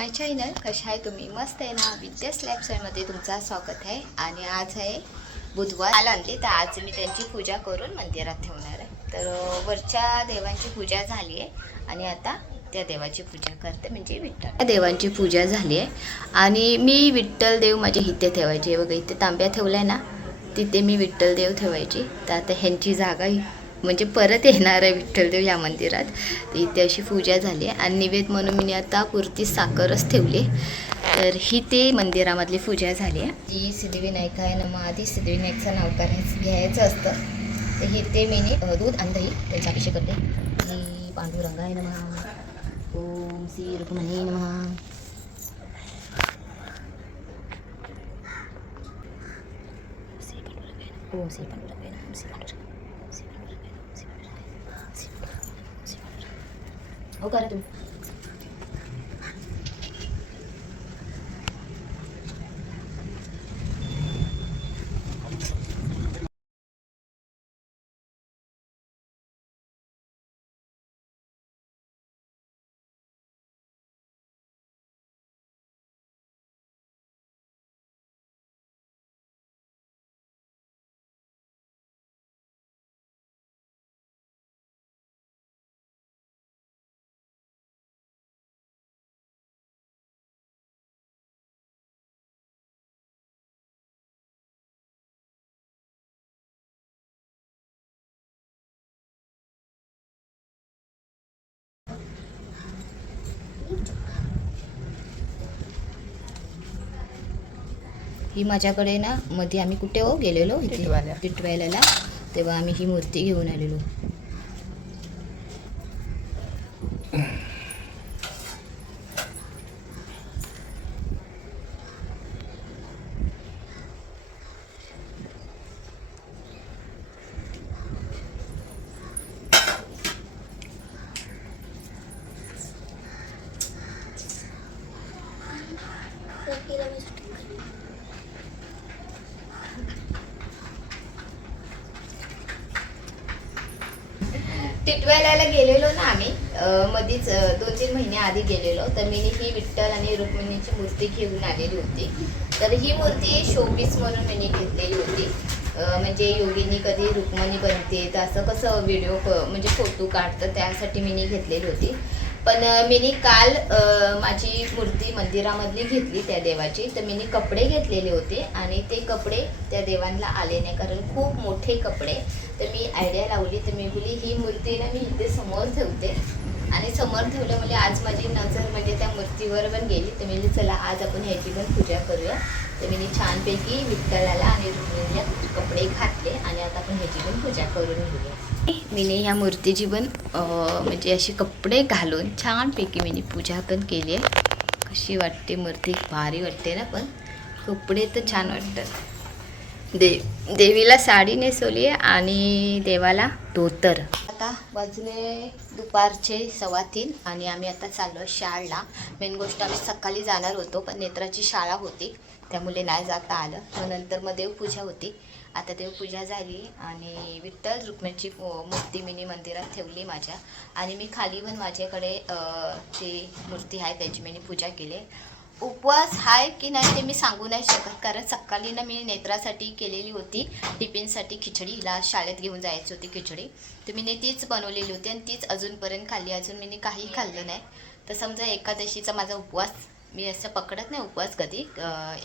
माय channel कशा आहे तुम्ही? मस्त आहे ना? विद्या स्लॅब तुमचा तुमचं स्वागत आहे. आणि आज आहे बुधवार. आला आणली तर आज मी त्यांची पूजा करून मंदिरात ठेवणार आहे. तर वरच्या देवांची पूजा झाली आहे. आणि आता त्या देवाची पूजा करते म्हणजे विठ्ठल. त्या देवांची पूजा झाली आहे. आणि मी विठ्ठल देव माझ्या इथे ठेवायचे. बघा इथे तांब्या ठेवल्या ना तिथे मी विठ्ठल देव ठेवायची. तर आता ह्यांची जागा म्हणजे परत येणार आहे विठ्ठलदेव या मंदिरात. इथे अशी पूजा झाली आणि निवेद म्हणून मी आता पुरती साखरच ठेवली तर ही ते मंदिरामधली पूजा झाली आहे. जी सिद्धिविनायक आहे ना मग आधी सिद्धिविनायकचं नाव करायचं घ्यायचं असतं. तर हे ते मी दूध आणि दही त्याचा अभिषेक करते. श्री पांडुरंगाय नमः ओम श्री रुक्मणी नमः. श्री पांडुरंगाय नमः. ओम श्री पांडुरंगाय नमः. श्री पांडुरंगाय श्री पांडुरंगाय श्री पांडुरंगाय श्री पांडुरंगाय श्री पांडुरंगाय हो करा तुम्ही ही माझ्याकडे ना मध्ये आम्ही कुठे हो गेलेलो? इथे टिटवाल्या. टिटवायला तेव्हा आम्ही ही मूर्ती घेऊन आलेलो. टिटवायला गेलेलो ना आम्ही. मधीच दोन तीन महिने आधी गेलेलो. तर मी ही विठ्ठल आणि रुक्मिणीची मूर्ती घेऊन आलेली होती. तर ही मूर्ती शोपीस म्हणून मी घेतलेली होती. म्हणजे योगिनी कधी रुक्मिणी बनते तर असं कसं व्हिडिओ म्हणजे फोटो काढतं त्यासाठी मी घेतलेली होती. पण मीनी काल माझी मूर्ती मंदिरामधली घेतली त्या देवाची. तर मीनी कपडे घेतलेले होते आणि ते कपडे त्या देवांना आले नाही कारण खूप मोठे कपडे. तर मी आयडिया लावली. तर मी बोली ही मूर्ती ना मी इथे समोर ठेवते. आणि समोर ठेवलं म्हणजे आज माझी नजर म्हणजे त्या मूर्तीवर पण गेली. तर मी चला आज आपण ह्याची पण पूजा करूया. तर मी छानपैकी विठ्ठलाला आणि रुक्मिणीला कपडे घातले आणि आता आपण ह्याची पण पूजा करून घेऊया. मीने ह्या मूर्तीची पण म्हणजे अशी कपडे घालून छानपैकी मीने पूजा पण केली आहे. कशी वाटते मूर्ती? भारी वाटते ना पण? कपडे तर छान वाटतात. देव देवीला साडी नेसवली आहे आणि देवाला धोतर. आता वाजले दुपारचे सव्वा तीन आणि आम्ही आता चाललो शाळेला. मेन गोष्ट आम्ही सकाळी जाणार होतो पण नेत्राची शाळा होती. त्यामुळे नाही जाता आलं. मग नंतर मग देवपूजा होती. आता देवपूजा झाली आणि विठ्ठल रुक्मिणीची मूर्ती मिनी मंदिरात ठेवली माझ्या. आणि मी खाली पण माझ्याकडे ती मूर्ती आहे त्याची मी पूजा केली. उपवास आहे की नाही ते मी सांगू नाही शकत. कारण सकाळी ना मी नेत्रासाठी केलेली होती. टिफिनसाठी खिचडी. हिला शाळेत घेऊन जायची होती खिचडी. तर मी तीच बनवलेली होती आणि तीच अजूनपर्यंत खाल्ली. अजून मी काही खाल्लं नाही. तर समजा एकादशीचा माझा उपवास मी असं पकडत नाही उपवास कधी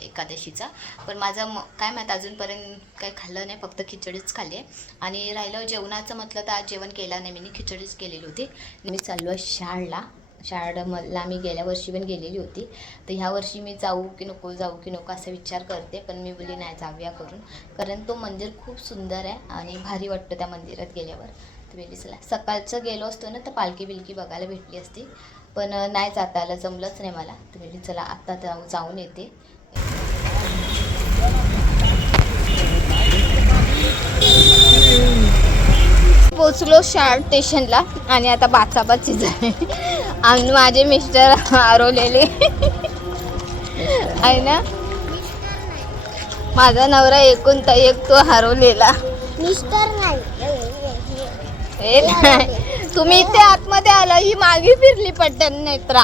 एकादशीचा. पण माझं म काय माहीत अजूनपर्यंत काही खाल्लं नाही फक्त खिचडीच खाल्ली आहे. आणि राहिलं जेवणाचं म्हटलं तर आज जेवण केलं नाही मी खिचडीच केलेली होती. मी चाललो आहे शाळला. शाळेला मी गेल्या वर्षी पण गेलेली होती. तर ह्या वर्षी मी जाऊ की नको जाऊ की नको असा विचार करते पण मी बोली नाही जाऊया करून. कारण तो मंदिर खूप सुंदर आहे आणि भारी वाटतं त्या मंदिरात गेल्यावर. तर मी चला सकाळचं गेलो असतो ना तर पालखी बिलकी बघायला भेटली असती. पण नाही जाता आलं जमलंच नाही मला. तर मी चला आत्ता जाऊ जाऊन येते. पोचलो शाळ स्टेशनला आणि आता बाचाबाची झाली. आणि माझे मिस्टर हरवलेले. आहे ना? माझा नवरा एकूण तर एक तो हरवलेला. मिस्टर नाही. तुम्ही इथे आतमध्ये आला ही मागे फिरली पट्टन नेत्रा.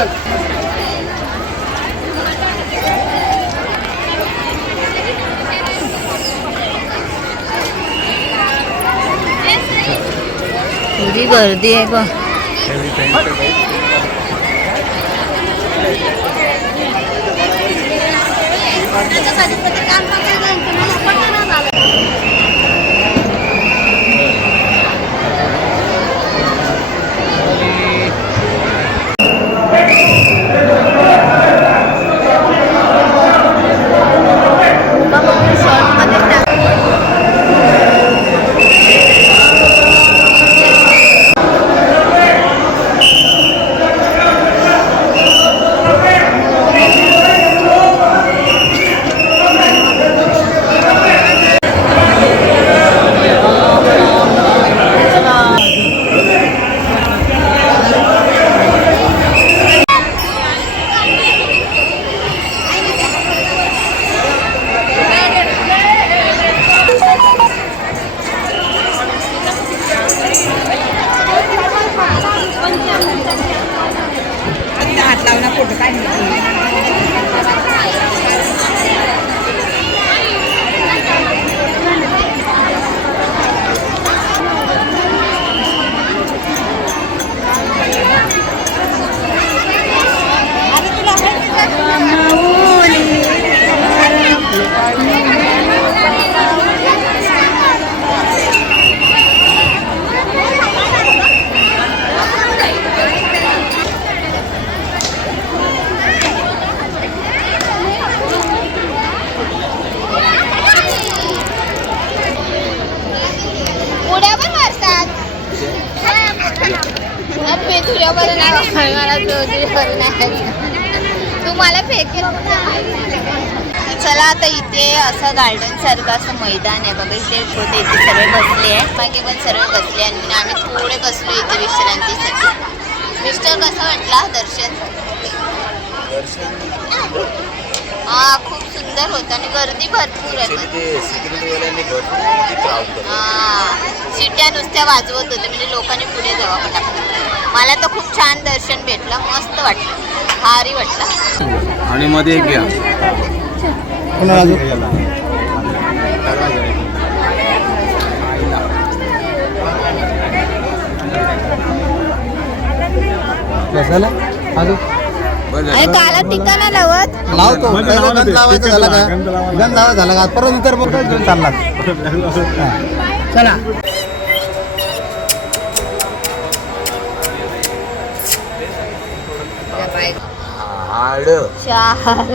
आडव्यामध्ये घे बोलले एवढी गर्दी आहे बघ हात लावणार फोटो काय उड्या पण मारतात अब मी तुझ्यावर नाही मला नाही तुम्हाला फेकेल. चला आता इथे असं गार्डन सारखं असं मैदान आहे. बघा इथे छोटे इथे सर्व बसले आहे मागे पण सर्व बसले आणि आम्ही थोडे बसलो इथे विश्रांतीसाठी. मिस्टर कसं वाटला दर्शन. हा सुंदर होतं आणि गर्दी भरपूर आहे. हा. शिट्ट्या नुसत्या वाजवत होते म्हणजे लोकांनी पुढे जावं पटापट. मला तर खूप छान दर्शन भेटलं मस्त वाटलं. भारी वाटलं. आणि मध्ये एक घ्या. आणि काला टिका ना लावत लावतो पहिलं गंध लावायचं झालं का? गंध लावायचं झालं का? परत इतर मग काय घेऊन चालला. चला. चार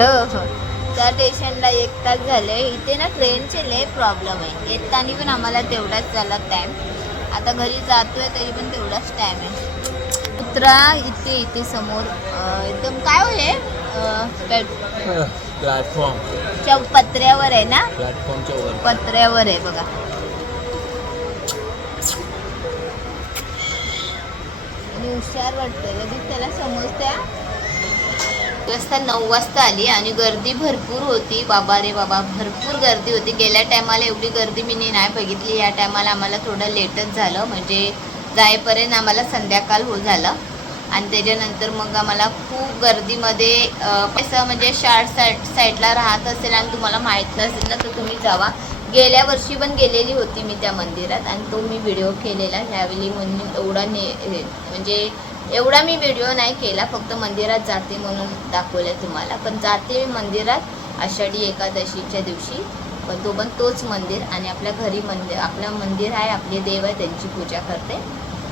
त्या स्टेशनला एक तास झाले. इथे ना ट्रेनचे लय प्रॉब्लेम आहे. येताना पण आम्हाला तेवढाच झाला टाइम आता घरी जातोय तरी पण तेवढाच टाइम आहे. उतरा इथे इथे समोर अं, एकदम काय होय प्लॅटफॉर्म पत्र्यावर आहे ना? प्लॅटफॉर्मच्या वर. पत्र्यावर आहे बघा. आणि हुशार वाटतंय. लगेच त्याला समजत्या वाजता नऊ वाजता आली आणि गर्दी भरपूर होती. बाबा रे बाबा भरपूर गर्दी होती. गेल्या टायमाला एवढी गर्दी मी नी नाही बघितली. या टायमाला आम्हाला थोडं लेटच झालं. म्हणजे जाईपर्यंत आम्हाला संध्याकाळ हो झालं. आणि त्याच्यानंतर मग आम्हाला खूप गर्दीमध्ये असं कसं म्हणजे शार्ट साईड साईडला राहत असेल आणि तुम्हाला माहीत नसेल ना तर तुम्ही जावा. गेल्या वर्षी पण गेलेली होती मी त्या मंदिरात आणि तो मी व्हिडिओ केलेला. ह्यावेळी म्हणून एवढा ने हे- म्हणजे एवढा मी व्हिडिओ नाही केला फक्त मंदिरात जाते म्हणून दाखवलं तुम्हाला. पण जाते मी मंदिरात आषाढी एकादशीच्या दिवशी. पण तो पण तोच मंदिर आणि आपल्या घरी मंदिर आपलं मंदिर आहे आपले देव आहे त्यांची पूजा करते.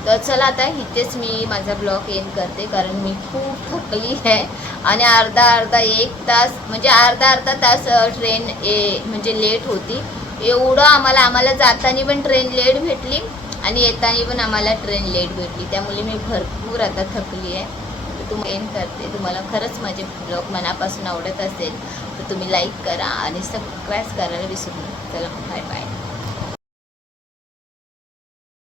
तर चला आता इथेच मी माझा ब्लॉग एंड करते कारण मी खूप थकली आहे. आणि अर्धा अर्धा एक तास म्हणजे अर्धा अर्धा तास ट्रेन ए म्हणजे लेट होती. एवढं आम्हाला आम्हाला जाताना पण ट्रेन लेट भेटली आणि येताना पण आम्हाला ट्रेन लेट भेटली. त्यामुळे मी भरपूर आता थकली आहे. तुम एन करते तुम्हाला खरंच माझे ब्लॉग मनापासून आवडत असेल तर तुम्ही लाईक करा आणि सबस्क्राईब करायला विसरू नका. चला बाय बाय